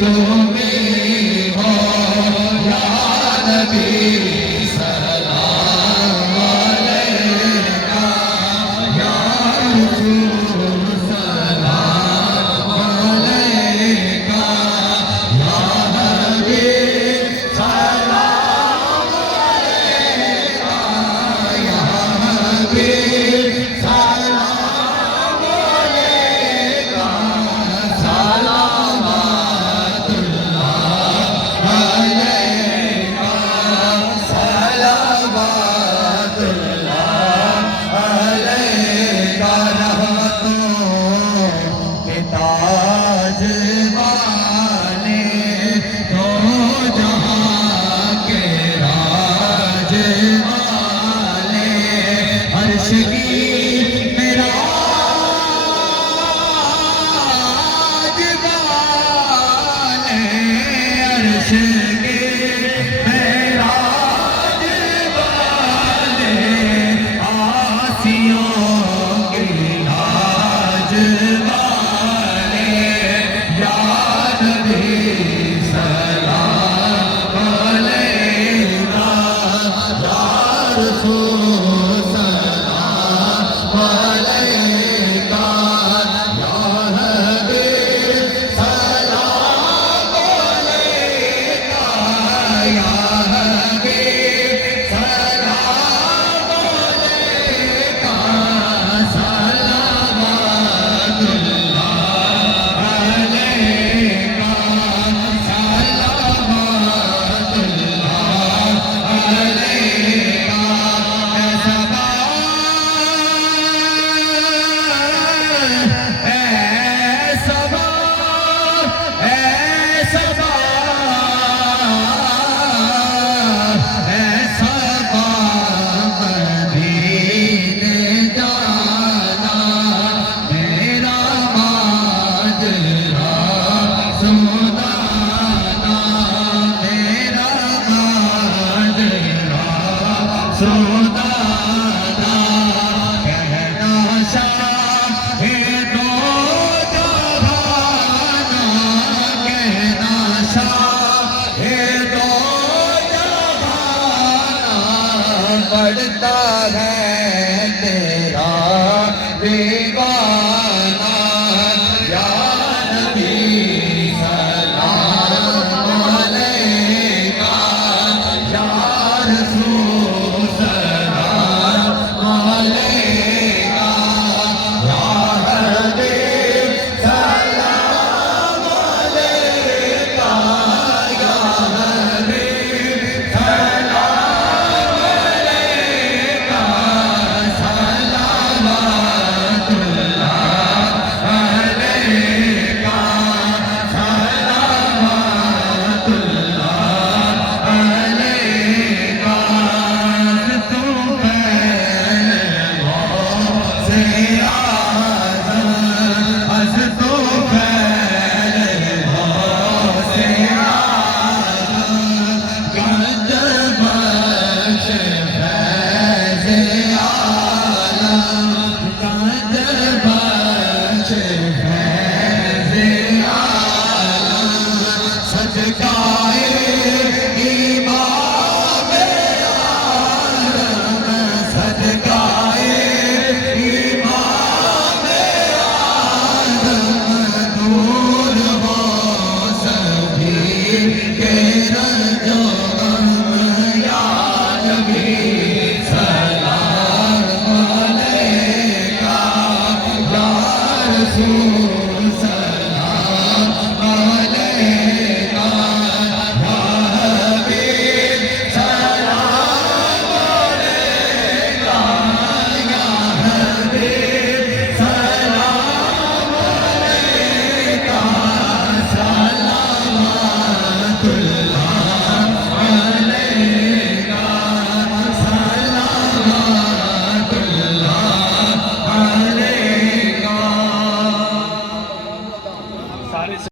तुम्हें हो या नबी सलाम अलैका या रसूल सलाम अलैका या हबीब सलाम अलैका या हबीब सलाम अलैका सलावतुल्लाह अलैका सलावतुल्लाह अलैका रहमतों के ताज वाले दो जहां के राज वाले अर्श की मेराज वाले अर्श के मेराज वाले आसियों के लाज वाले या नबी सलाम अलैका या रसूल सलाम अलैका या हबीब सलाम अलैका या हबीब सलाम अलैका सलावतुल्लाह अलैका सलावतुल्लाह अलैका सोदाना कहना शाहे दो जहाना कहना शाहे दो जहाना बढ़ता है